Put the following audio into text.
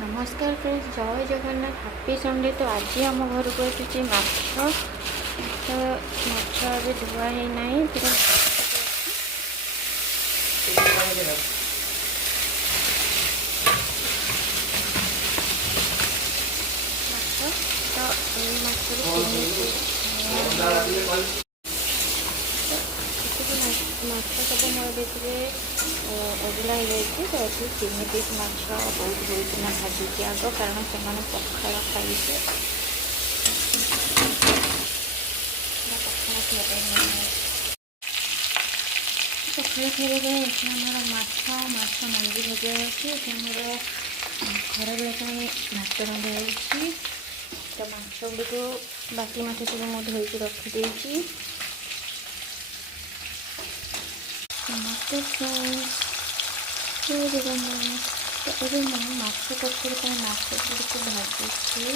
नमस्कार फ्रेंड्स, जय Jagannath, happy Sunday. तो आज आम घर को आसी माछ। तो माछ अभी धुआ ही नहीं पूरा माछ। तो ये माछ सब मोर ओडला हो तो ये 3 पीस माछ बहुत बहुत भाजी आग, कारण से पखाड़ खाइसे पखाड़ खावा पखाड़ खावा आमर माछ मंदी भजा होमर खरा बेला भात रंधा। तो माछ गुड़ बाकी माछ सब मुझे धोई रखिदे। नमस्ते फ्रेंड्स, जय जगन्नाथ। तो ये मैं माछ तरकारी माछ गुड़ को भाजी